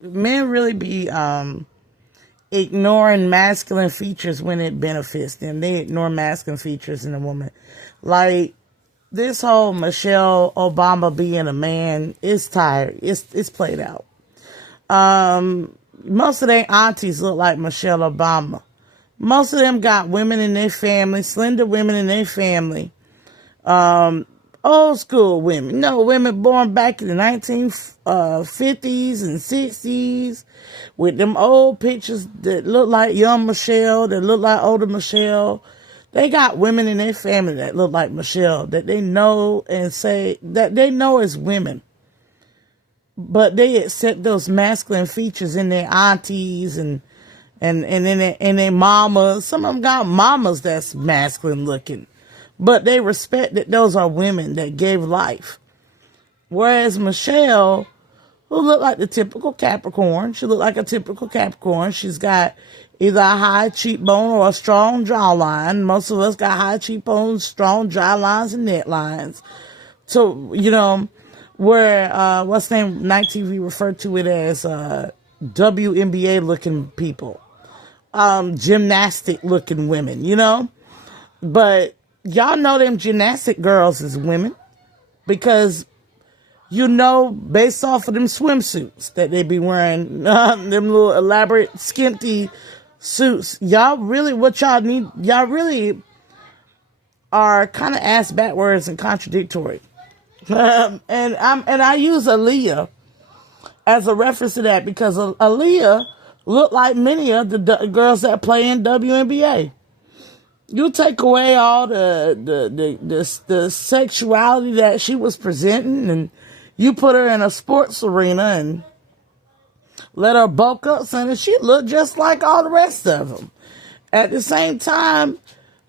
Men really be ignoring masculine features when it benefits them. They ignore masculine features in a woman. Like this whole Michelle Obama being a man is tired. It's played out. Most of their aunties look like Michelle Obama. Most of them got women in their family, slender women in their family. Old school women, women born back in the 1950s and 60s with them old pictures that look like young Michelle, that look like older Michelle. They got women in their family that look like Michelle, that they know and say that they know as women. But they accept those masculine features in their aunties and in their mamas. Some of them got mamas that's masculine looking. But they respect that those are women that gave life. Whereas Michelle, who looked like the typical Capricorn, she looked like a typical Capricorn. She's got either a high cheekbone or a strong jawline. Most of us got high cheekbones, strong jawlines, and neck lines. So, where, what's the name? Night TV referred to it as WNBA looking people. Gymnastic looking women, But y'all know them gymnastic girls as women because, based off of them swimsuits that they be wearing, them little elaborate, skimpy suits. Y'all really are kind of ass backwards and contradictory. And I use Aaliyah as a reference to that because Aaliyah looked like many of the girls that play in WNBA. You take away all the sexuality that she was presenting and you put her in a sports arena and let her bulk up, and she looked just like all the rest of them. At the same time,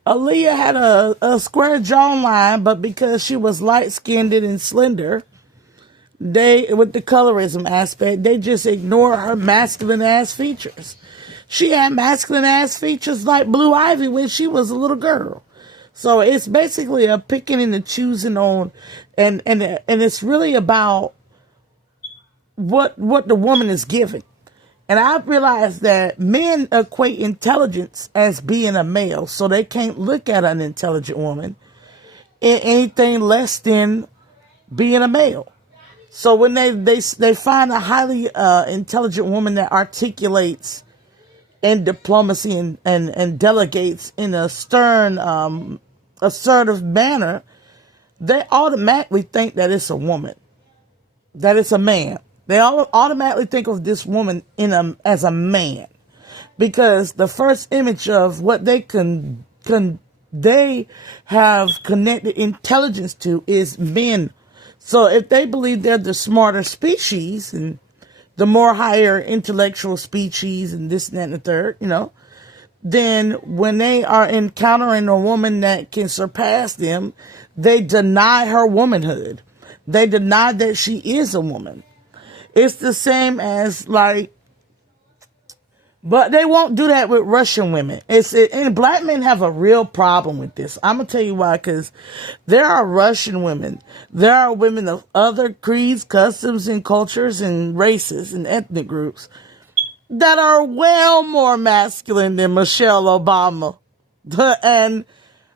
Aaliyah had a square jawline, but because she was light-skinned and slender, with the colorism aspect, they just ignore her masculine-ass features. She had masculine-ass features like Blue Ivy when she was a little girl. So it's basically a picking and a choosing on, and it's really about what the woman is giving. And I realized that men equate intelligence as being a male, so they can't look at an intelligent woman in anything less than being a male. So when they find a highly intelligent woman that articulates in diplomacy and delegates in a stern, assertive manner, they automatically think that it's a woman, that it's a man. They all automatically think of this woman as a man, because the first image of what they they have connected intelligence to is men. So if they believe they're the smarter species and the more higher intellectual species and this and that and the third, then when they are encountering a woman that can surpass them, they deny her womanhood. They deny that she is a woman. It's the same as but they won't do that with Russian women. And black men have a real problem with this. I'm going to tell you why, because there are Russian women. There are women of other creeds, customs, and cultures, and races, and ethnic groups that are well more masculine than Michelle Obama. And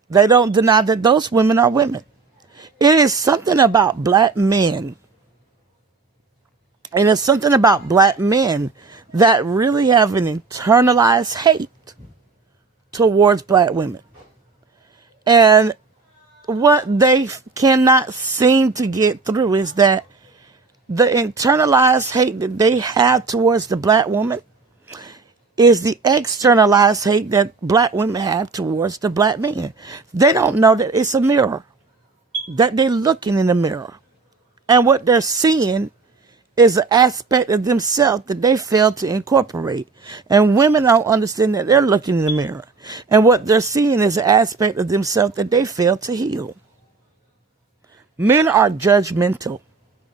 they don't deny that those women are women. It is something about black men. And it's something about black men that really have an internalized hate towards black women. And what they cannot seem to get through is that the internalized hate that they have towards the black woman is the externalized hate that black women have towards the black men. They don't know that it's a mirror, that they're looking in the mirror. And what they're seeing is an aspect of themselves that they fail to incorporate. And women don't understand that they're looking in the mirror. And what they're seeing is an aspect of themselves that they fail to heal. Men are judgmental,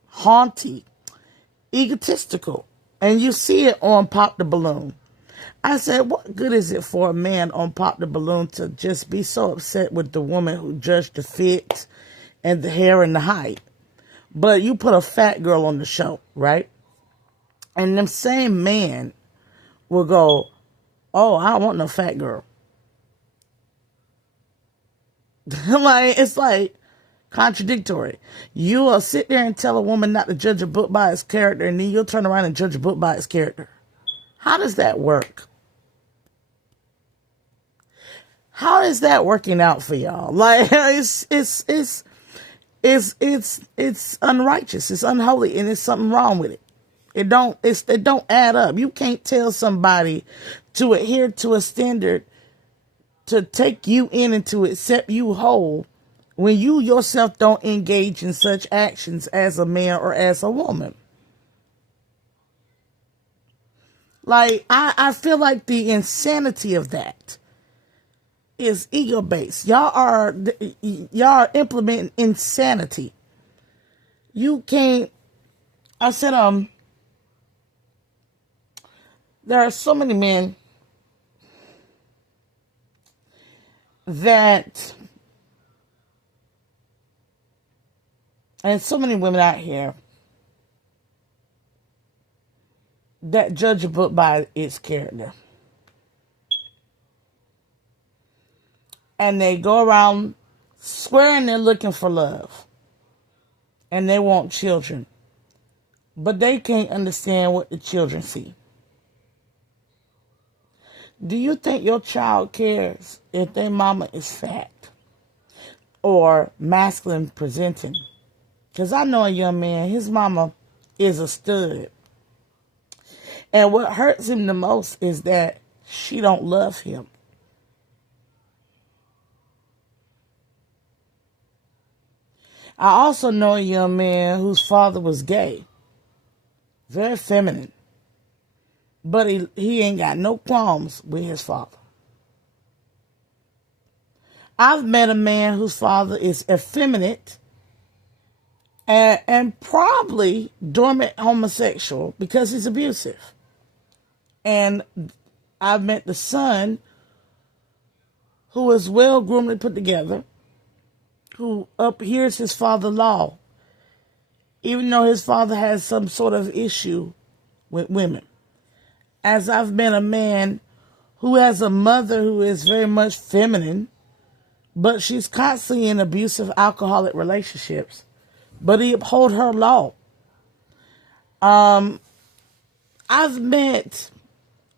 haughty, egotistical. And you see it on Pop the Balloon. I said, what good is it for a man on Pop the Balloon to just be so upset with the woman who judged the fit and the hair and the height? But you put a fat girl on the show, right? And them same men will go, oh, I don't want no fat girl. Like, it's like contradictory. You will sit there and tell a woman not to judge a book by its character, and then you'll turn around and judge a book by its character. How does that work? How is that working out for y'all? Like, it's unrighteous. It's unholy, and there's something wrong with it. It don't add up. You can't tell somebody to adhere to a standard to take you in and to accept you whole when you yourself don't engage in such actions as a man or as a woman. Like, I feel like the insanity of that is ego-based. Y'all are implementing insanity. You can't. I said, there are so many men that, and so many women out here that judge a book by its character. And they go around swearing they're looking for love. And they want children. But they can't understand what the children see. Do you think your child cares if their mama is fat or masculine presenting? Because I know a young man, his mama is a stud. And what hurts him the most is that she don't love him. I also know a young man whose father was gay. Very feminine. But he ain't got no qualms with his father. I've met a man whose father is effeminate and probably dormant homosexual because he's abusive. And I've met the son who is well groomedly put together, who uphears his father's law, even though his father has some sort of issue with women. As I've met a man who has a mother who is very much feminine, but she's constantly in abusive alcoholic relationships, but he uphold her law. I've met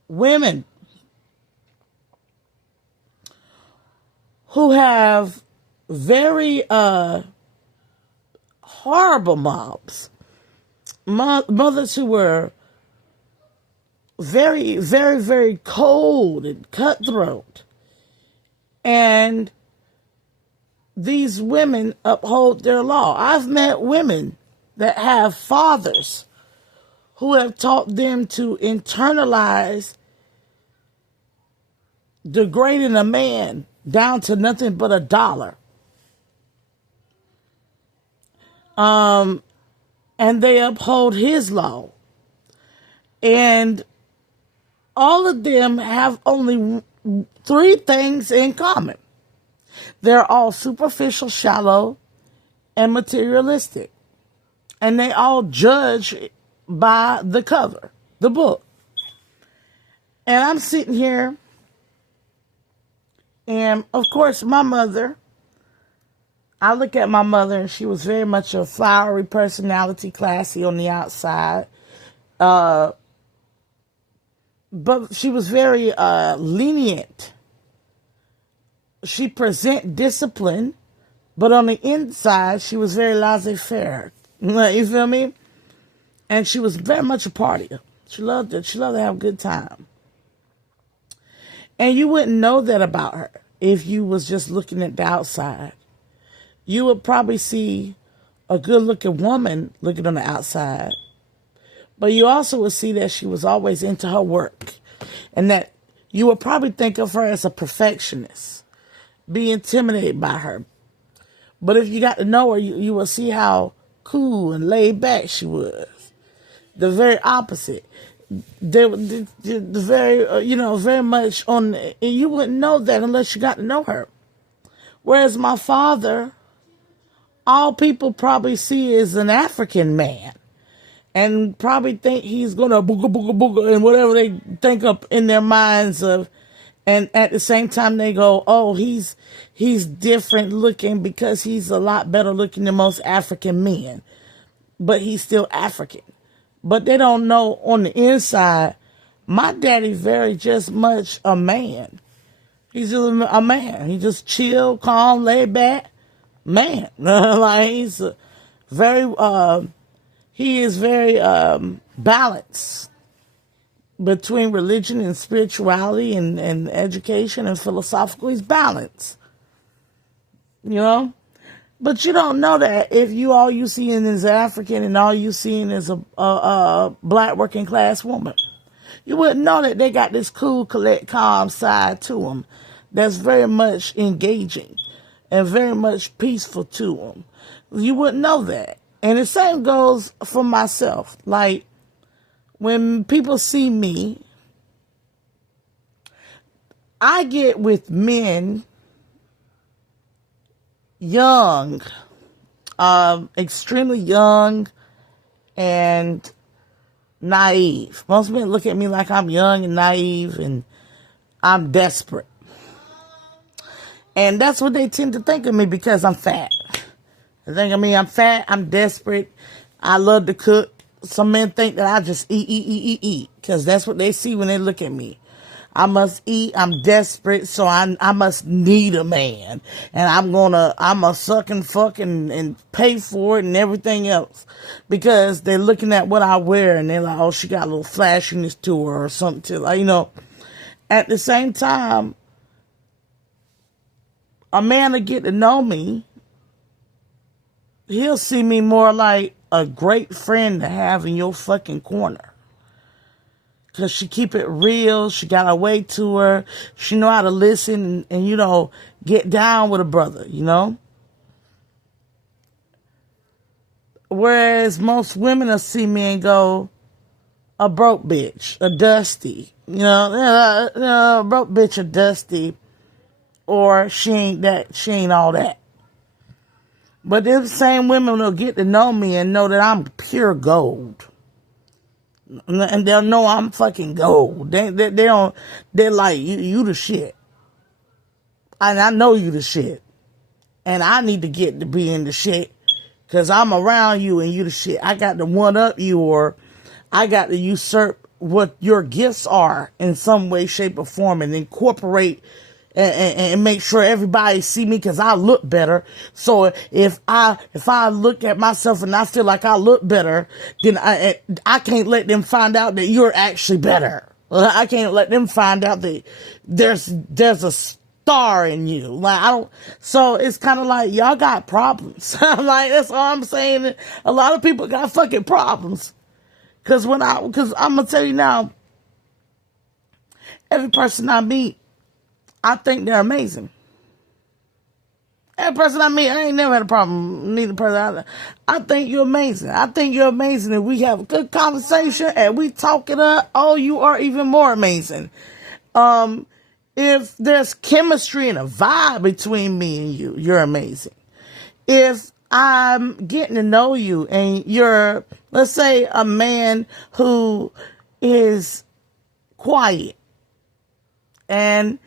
women who have very horrible moms, mothers who were very, very, very cold and cutthroat. And these women uphold their law. I've met women that have fathers who have taught them to internalize degrading a man down to nothing but $1. And they uphold his law. And all of them have only 3 things in common. They're all superficial, shallow, and materialistic. And they all judge by the cover, the book. And I'm sitting here, and of course my mother, I look at my mother and she was very much a flowery personality, classy on the outside. But she was very lenient. She present discipline, but on the inside, she was very laissez-faire. You feel me? And she was very much a partier. She loved it. She loved to have a good time. And you wouldn't know that about her if you was just looking at the outside. You would probably see a good-looking woman looking on the outside. But you also would see that she was always into her work. And that you would probably think of her as a perfectionist. Be intimidated by her. But if you got to know her, you will see how cool and laid back she was. The very opposite. The very, very much on, and you wouldn't know that unless you got to know her. Whereas my father, all people probably see is an African man. and probably think he's gonna booga booga booga and whatever they think up in their minds of, and at the same time they go, oh, he's different looking because he's a lot better looking than most African men, but he's still African. But they don't know on the inside, my daddy's very just much a man. He's just a man. He just chill, calm, laid back man. Like he's very he is very balanced between religion and spirituality and education and philosophical. He's balanced, you know. But you don't know that if all you seeing is African and all you seeing is a black working class woman. You wouldn't know that they got this cool, collect, calm side to them that's very much engaging and very much peaceful to them. You wouldn't know that. And the same goes for myself. Like, when people see me, I get with men young, extremely young and naive. Most men look at me like I'm young and naive and I'm desperate. And that's what they tend to think of me because I'm fat. They think of me, I'm fat, I'm desperate, I love to cook. Some men think that I just eat, because that's what they see when they look at me. I must eat, I'm desperate, so I must need a man. And I'm a suck and fuck and pay for it and everything else. Because they're looking at what I wear and they're like, oh, she got a little flashiness to her or something to, like, you know. At the same time, a man to get to know me, he'll see me more like a great friend to have in your fucking corner. Because she keep it real. She got a way to her. She know how to listen and, you know, get down with a brother, you know. Whereas most women will see me and go, a broke bitch, a dusty, you know, a broke bitch, a dusty, or she ain't all that. But them same women will get to know me and know that I'm pure gold. And they'll know I'm fucking gold. They don't, they're like, you the shit. And I know you the shit. And I need to get to be in the shit. Cause I'm around you and you the shit. I got to one up you, or I got to usurp what your gifts are in some way, shape, or form and incorporate and make sure everybody see me because I look better. So if I look at myself and I feel like I look better, then I can't let them find out that you're actually better. I can't let them find out that there's a star in you. Like, I don't. So it's kind of like y'all got problems. Like, that's all I'm saying. A lot of people got fucking problems. Because I'm gonna tell you now, every person I meet, I think they're amazing. Every person I meet, I ain't never had a problem. Neither person. I think you're amazing. I think you're amazing. If we have a good conversation and we talk it up, oh, you are even more amazing. If there's chemistry and a vibe between me and you, you're amazing. If I'm getting to know you and you're, let's say, a man who is quiet and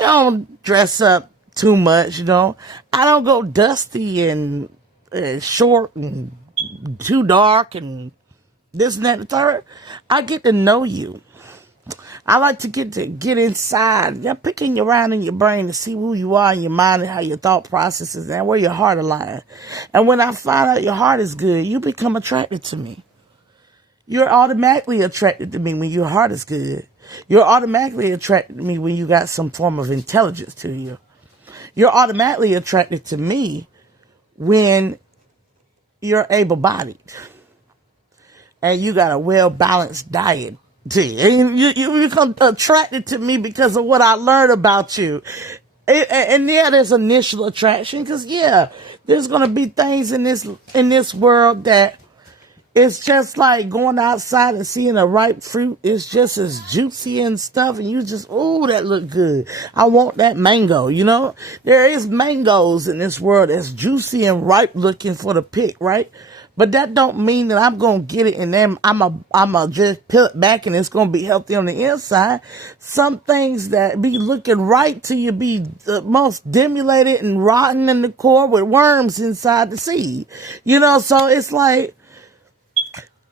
you don't dress up too much, you know. I don't go dusty and short and too dark and this and that and the third. I get to know you. I like to get inside. You're picking around in your brain to see who you are in your mind and how your thought processes and where your heart are lying. And when I find out your heart is good, you become attracted to me. You're automatically attracted to me when your heart is good. You're automatically attracted to me when you got some form of intelligence to you. You're automatically attracted to me when you're able-bodied and you got a well-balanced diet to you. And you become attracted to me because of what I learned about you. And yeah, there's initial attraction because, yeah, there's going to be things in this world that it's just like going outside and seeing a ripe fruit. It's just as juicy and stuff. And you just, ooh, that look good. I want that mango, you know. There is mangoes in this world that's juicy and ripe looking for the pick, right? But that don't mean that I'm going to get it and then I'm a just peel it back and it's going to be healthy on the inside. Some things that be looking right to you be the most stimulated and rotten in the core with worms inside the seed. So it's like,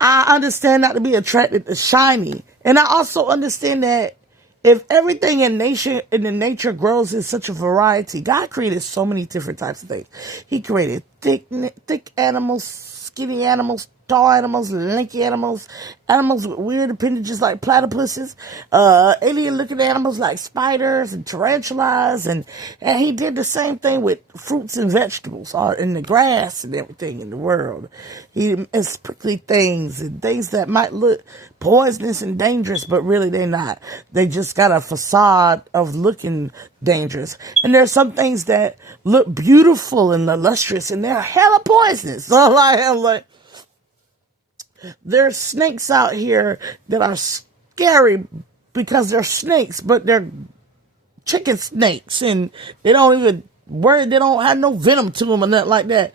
I understand not to be attracted to shiny. And I also understand that if everything in the nature grows in such a variety, God created so many different types of things. He created thick animals, skinny animals, tall animals, lanky animals, animals with weird appendages like platypuses, alien-looking animals like spiders and tarantulas, and he did the same thing with fruits and vegetables, in the grass and everything in the world. It's prickly things and things that might look poisonous and dangerous, but really they're not. They just got a facade of looking dangerous. And there's some things that look beautiful and illustrious, and they're hella poisonous. So I'm like, there's snakes out here that are scary because they're snakes, but they're chicken snakes, and they don't have no venom to them or nothing like that.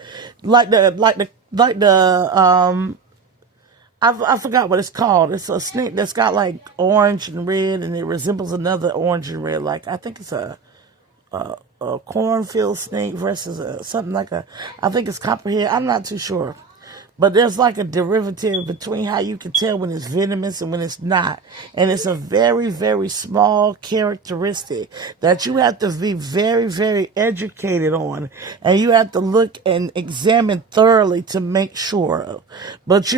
I forgot what it's called. It's a snake that's got like orange and red, and it resembles another orange and red. Like, I think it's a cornfield snake versus something like I think it's copperhead. I'm not too sure. But there's like a derivative between how you can tell when it's venomous and when it's not. And it's a very, very small characteristic that you have to be very, very educated on. And you have to look and examine thoroughly to make sure of. But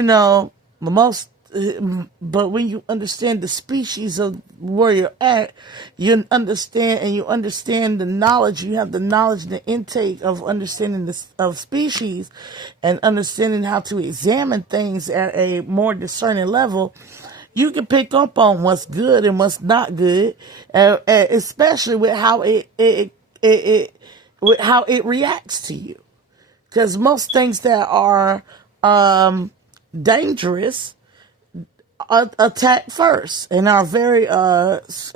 but when you understand the species of where you're at, you understand the knowledge. You have the knowledge and the intake of understanding of species and understanding how to examine things at a more discerning level. You can pick up on what's good and what's not good, especially with how it reacts to you. Because most things that are dangerous attack first and are very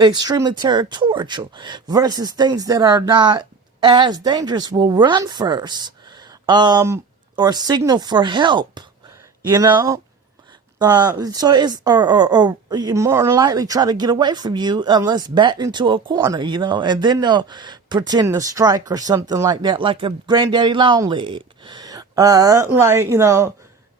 extremely territorial, versus things that are not as dangerous will run first or signal for help, so it's or you more than likely try to get away from you unless backed into a corner, and then they'll pretend to strike or something like that, like a granddaddy long leg.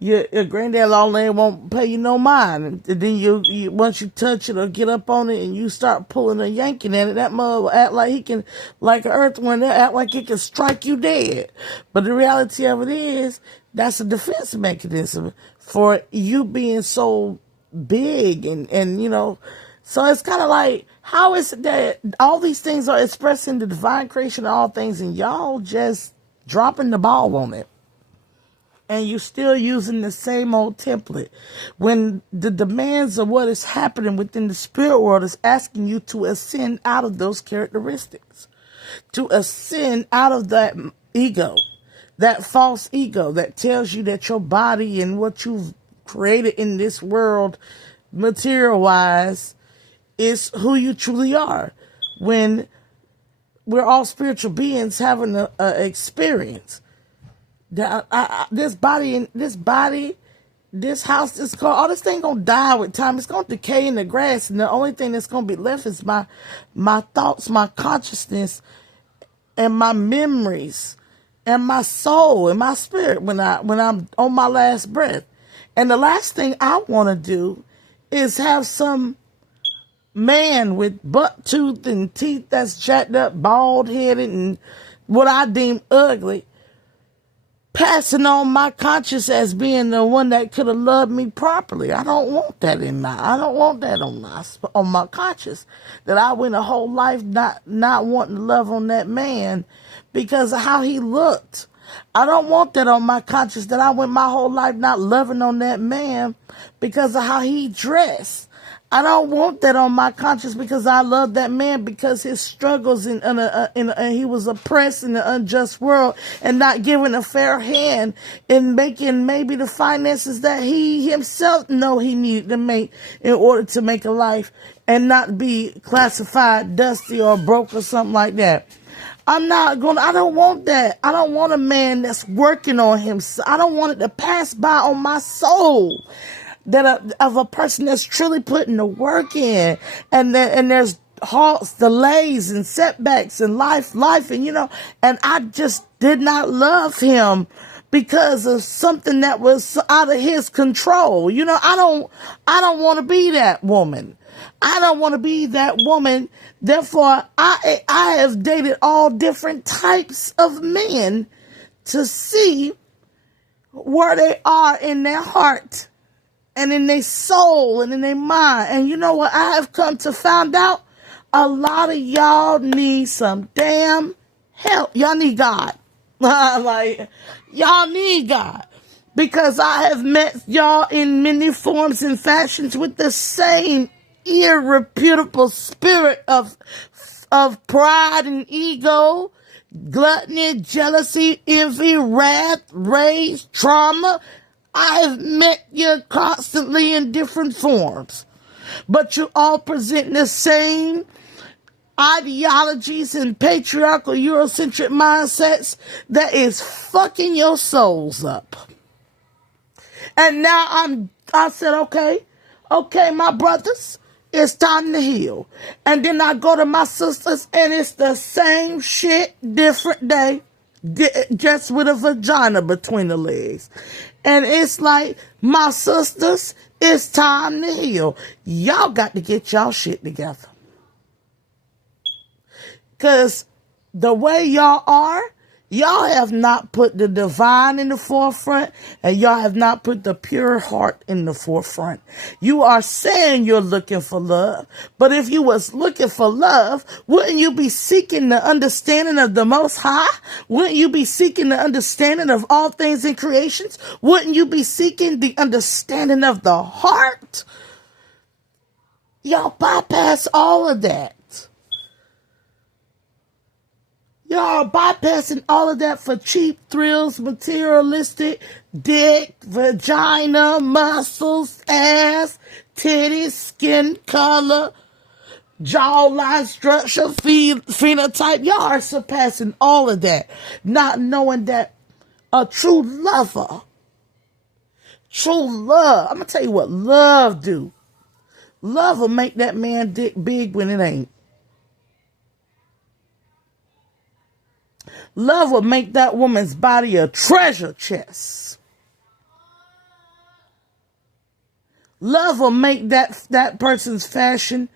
Your granddad long leg won't pay you no mind. And then you once you touch it or get up on it and you start pulling or yanking at it, that mother will act like he can, like an earthworm, they'll act like it can strike you dead. But the reality of it is, that's a defense mechanism for you being so big and so it's kind of like, how is it that all these things are expressing the divine creation of all things and y'all just dropping the ball on it? And you're still using the same old template when the demands of what is happening within the spirit world is asking you to ascend out of those characteristics, to ascend out of that ego, that false ego that tells you that your body and what you've created in this world, material-wise, is who you truly are. When we're all spiritual beings having an experience. This house, this car, all this thing gonna die with time. It's gonna decay in the grass, and the only thing that's gonna be left is my thoughts, my consciousness, and my memories, and my soul and my spirit when I'm on my last breath. And the last thing I want to do is have some man with buck tooth and teeth that's jacked up, bald headed, and what I deem ugly, passing on my conscience as being the one that could have loved me properly. I don't want that I don't want that on my conscience, that I went a whole life not wanting to love on that man because of how he looked. I don't want that on my conscience, that I went my whole life not loving on that man because of how he dressed. I don't want that on my conscience because I love that man because his struggles and he was oppressed in the unjust world and not given a fair hand in making maybe the finances that he himself know he needed to make in order to make a life and not be classified dusty or broke or something like that. I don't want that. I don't want a man that's working on himself. I don't want it to pass by on my soul of a person that's truly putting the work in, and there's halts, delays, and setbacks in life, and and I just did not love him because of something that was out of his control. I don't want to be that woman. I don't want to be that woman. Therefore, I have dated all different types of men to see where they are in their heart and in their soul and in their mind. And you know what I have come to find out? A lot of y'all need some damn help. Y'all need God. Y'all need God. Because I have met y'all in many forms and fashions with the same irreputable spirit of pride and ego, gluttony, jealousy, envy, wrath, rage, trauma. I have met you constantly in different forms, but you all present the same ideologies and patriarchal Eurocentric mindsets that is fucking your souls up. And now I said, okay, my brothers, it's time to heal. And then I go to my sisters, and it's the same shit, different day, just with a vagina between the legs. And it's like, my sisters, it's time to heal. Y'all got to get y'all shit together. Because the way y'all are, y'all have not put the divine in the forefront, and y'all have not put the pure heart in the forefront. You are saying you're looking for love, but if you was looking for love, wouldn't you be seeking the understanding of the Most High? Wouldn't you be seeking the understanding of all things in creations? Wouldn't you be seeking the understanding of the heart? Y'all bypass all of that. Y'all are bypassing all of that for cheap thrills, materialistic, dick, vagina, muscles, ass, titties, skin color, jawline structure, phenotype. Y'all are surpassing all of that, not knowing that a true love, I'm going to tell you what love do. Love will make that man dick big when it ain't. Love will make that woman's body a treasure chest. Love will make that person's fashion,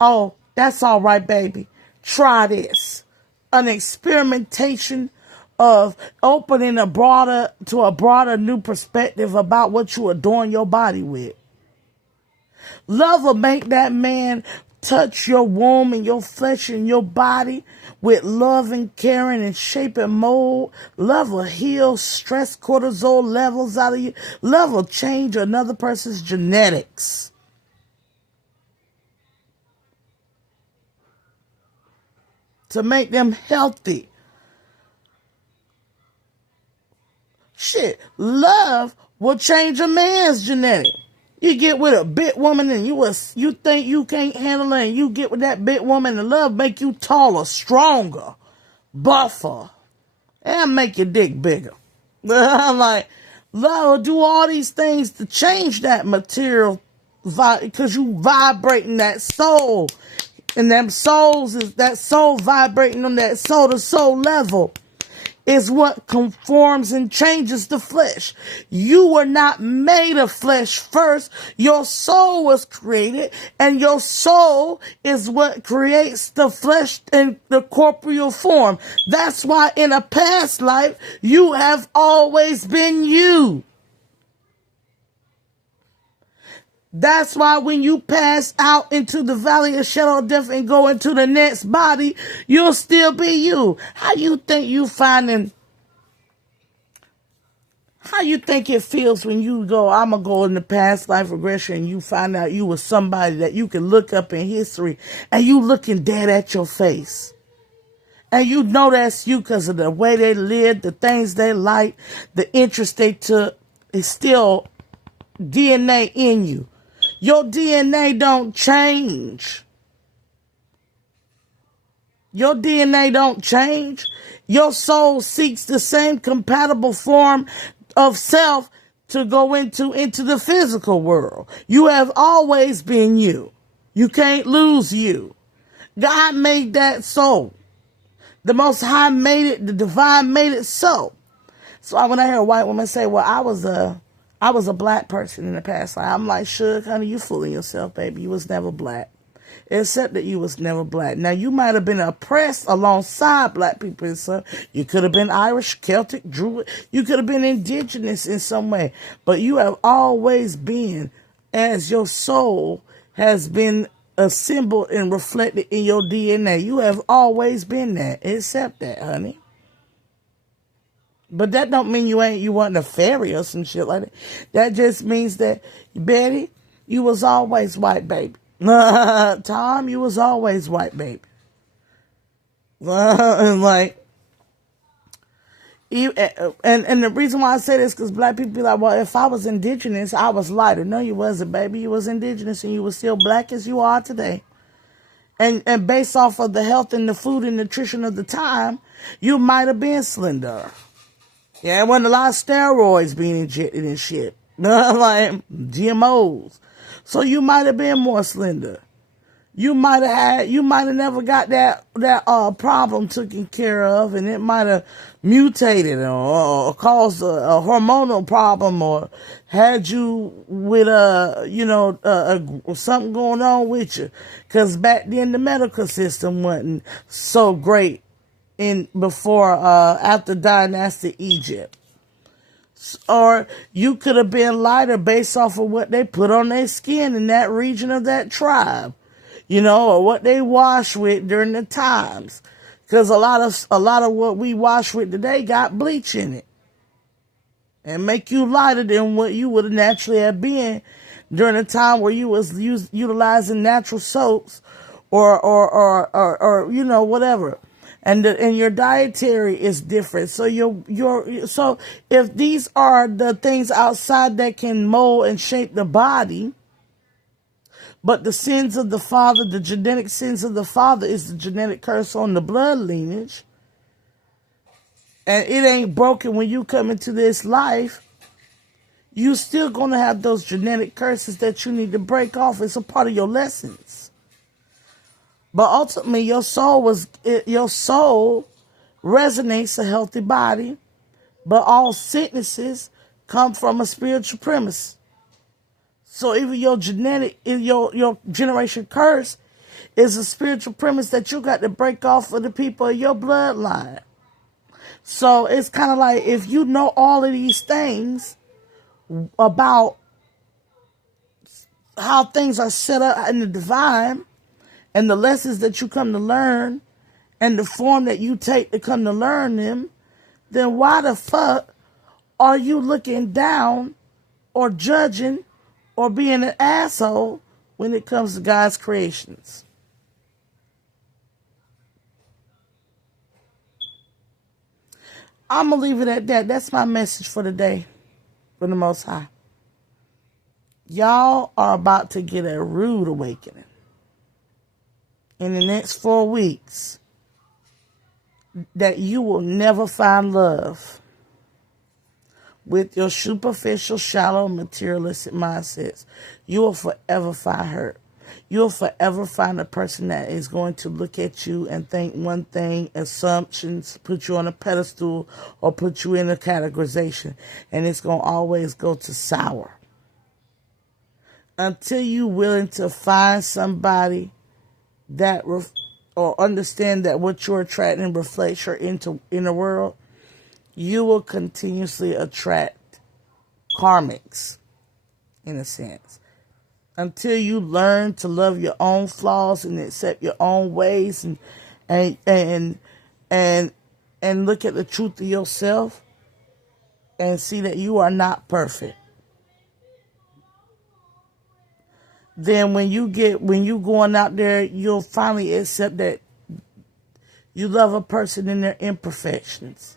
oh, that's all right, baby. Try this. An experimentation of opening a broader new perspective about what you adorn your body with. Love will make that man touch your womb and your flesh and your body with love and caring and shape and mold. Love will heal stress cortisol levels out of you. Love will change another person's genetics. To make them healthy. Shit, love will change a man's genetic. You get with a big woman and you think you can't handle it, and you get with that big woman and love make you taller, stronger, buffer, and make your dick bigger. I'm like, love will do all these things to change that material because you vibrating that soul. And them souls is that soul vibrating on that soul to soul level is what conforms and changes the flesh. You were not made of flesh first. Your soul was created, and your soul is what creates the flesh and the corporeal form. That's why in a past life, you have always been you. That's why when you pass out into the valley of shadow of death and go into the next body, you'll still be you. How you think it feels when you go, I'm going to go in the past life regression, and you find out you were somebody that you can look up in history, and you looking dead at your face. And you know that's you because of the way they lived, the things they liked, the interest they took. It's still DNA in you. Your DNA don't change. Your DNA don't change. Your soul seeks the same compatible form of self to go into the physical world. You have always been you. You can't lose you. God made that so. The Most High made it, the Divine made it so. So when I hear a white woman say, well, I was a black person in the past life, I'm like, Suge, honey, you fooling yourself, baby. You was never black. Except that you was never black. Now, you might have been oppressed alongside black people and stuff. You could have been Irish, Celtic, Druid. You could have been indigenous in some way. But you have always been, as your soul has been assembled and reflected in your DNA. You have always been that. Accept that, honey. But that don't mean you wasn't a fairy or some shit like that. That just means that, Betty, you was always white, baby. Tom, you was always white, baby. And the reason why I say this, because black people be like, well, if I was indigenous, I was lighter. No, you wasn't, baby. You was indigenous and you was still black as you are today. And based off of the health and the food and nutrition of the time, you might have been slender. Yeah, there wasn't a lot of steroids being injected and shit. Like GMOs. So you might have been more slender. You might have never got that problem taken care of, and it might have mutated or caused a hormonal problem, or had you with something going on with you. Because back then the medical system wasn't so great after dynastic Egypt. Or you could have been lighter based off of what they put on their skin in that region of that tribe, or what they wash with during the times. Because a lot of what we wash with today got bleach in it, and make you lighter than what you would have naturally have been during a time where you was utilizing natural soaps or whatever. And your dietary is different. So so if these are the things outside that can mold and shape the body, but the sins of the father, the genetic sins of the father, is the genetic curse on the blood lineage, and it ain't broken when you come into this life, you still gonna have those genetic curses that you need to break off. It's a part of your lessons. But ultimately, your soul resonates a healthy body, but all sicknesses come from a spiritual premise. So even your generation curse is a spiritual premise that you got to break off for the people of your bloodline. So it's kind of like, if you know all of these things about how things are set up in the divine, and the lessons that you come to learn, and the form that you take to come to learn them, then why the fuck are you looking down or judging or being an asshole when it comes to God's creations? I'm going to leave it at that. That's my message for today from the Most High. Y'all are about to get a rude awakening. In the next 4 weeks, that you will never find love with your superficial, shallow, materialistic mindsets. You will forever find hurt. You'll forever find a person that is going to look at you and think one thing, assumptions, put you on a pedestal, or put you in a categorization, and it's going to always go to sour. Until you're willing to find somebody that or understand that what you're attracting reflects your inner world, you will continuously attract karmics, in a sense. Until you learn to love your own flaws and accept your own ways, and look at the truth of yourself and see that you are not perfect. Then when you going out there, you'll finally accept that you love a person in their imperfections.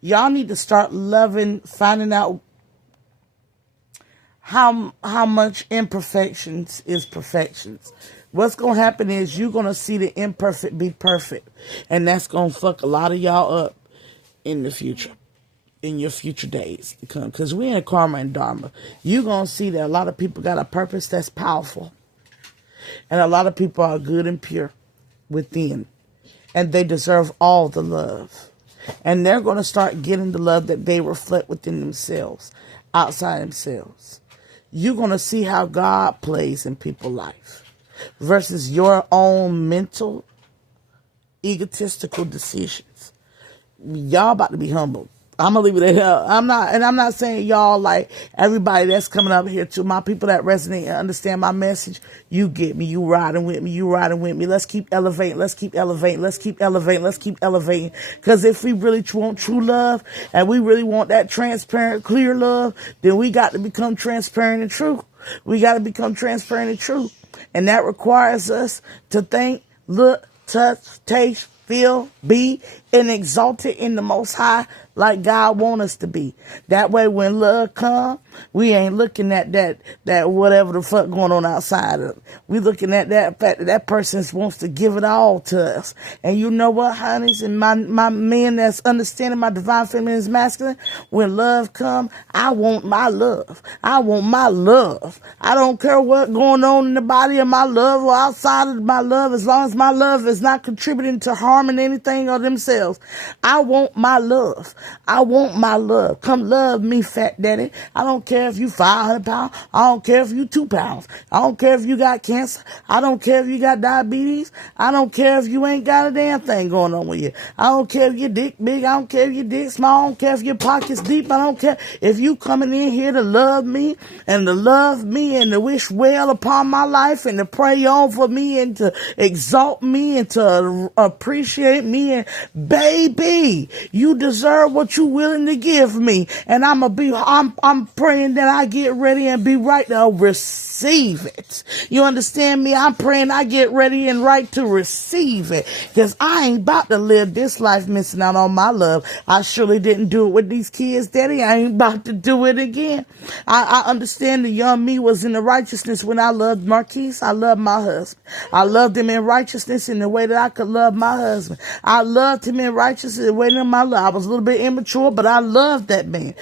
Y'all need to start finding out how much imperfections is perfections. What's going to happen is you're going to see the imperfect be perfect. And that's going to fuck a lot of y'all up in the future, in your future days to come. Because we're in karma and dharma. You're going to see that a lot of people got a purpose that's powerful. And a lot of people are good and pure within. And they deserve all the love. And they're going to start getting the love that they reflect within themselves, outside themselves. You're going to see how God plays in people's life versus your own mental, egotistical decisions. Y'all about to be humbled. I'm going to leave it at that. I'm not saying y'all like everybody that's coming up here to my people that resonate and understand my message. You get me. You riding with me. You riding with me. Let's keep elevating. Let's keep elevating. Let's keep elevating. Let's keep elevating. Because if we really want true love and we really want that transparent, clear love, then we got to become transparent and true. We got to become transparent and true. And that requires us to think, look, touch, taste, feel, be, and exalted in the Most High like God want us to be. That way when love come, we ain't looking at that whatever the fuck going on outside of it. We looking at that fact that person wants to give it all to us. And you know what, honeys, and my men that's understanding my divine feminine is masculine, when love come, I want my love. I want my love. I don't care what going on in the body of my love or outside of my love, as long as my love is not contributing to harming anything or themselves. I want my love. I want my love. Come love me, fat daddy. I don't care if you 500 pounds. I don't care if you 2 pounds. I don't care if you got cancer. I don't care if you got diabetes. I don't care if you ain't got a damn thing going on with you. I don't care if your dick big. I don't care if your dick small. I don't care if your pocket's deep. I don't care if you coming in here to love me and to wish well upon my life and to pray on for me and to exalt me and to appreciate me. And baby, you deserve what you willing to give me. And I'm praying that I get ready and be right to receive it. You understand me? I'm praying I get ready and right to receive it. Because I ain't about to live this life missing out on my love. I surely didn't do it with these kids, daddy. I ain't about to do it again. I understand the young me was in the righteousness when I loved Marquise. I loved my husband. I loved him in righteousness in the way that I could love my husband. I loved him in righteousness in the way that my love. I was a little bit immature, but I loved that man.